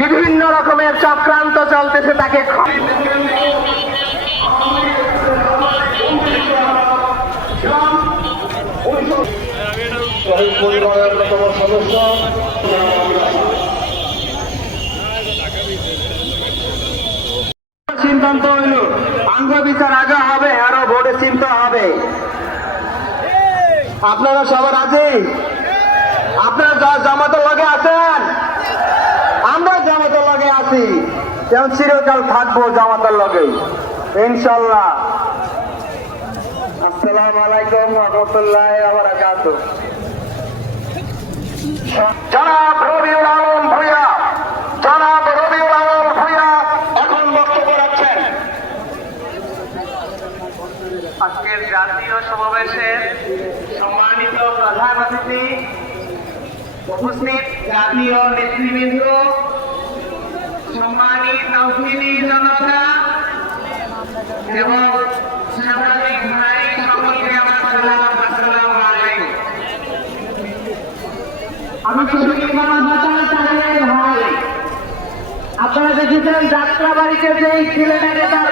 বিভিন্ন রকমের চক্রান্ত চলতেছে তাকে সিদ্ধান্ত হইল আঙ্গ বিচার আগে হবে, আরও ভোটে চিন্তা হবে। আপনারা সবার আছি আপনারা যা- জামাতের লগে আছেন আমরা জামাতের লগে আছি। যেমন চিরকাল থাকব জামাতের লগে। ইনশাল্লাহ। আসসালামু আলাইকুম রহমতুল্লাহ বারাকাতু জনাব রবিউল আলম ভূঁইয়া জনাব রবিউল আলম ভূঁইয়া এখন বক্তব্য রাখছেন। আজকের জাতীয় সমাবেশের সম্মানিত প্রধান অতিথি উপস্থিত জাতীয় নেতৃবৃন্দ সম্মানিত তৌহিদি জনতা এবং সাংবাদিক ভাই সকলকে আমার সালাম, আসসালামু আলাইকুম। আমি শফিক মোহাম্মদ হাসান তাহের ভাই। আপনারা দেখেছেন যাত্রা বাড়িতে যেই ছেলেটাকে তার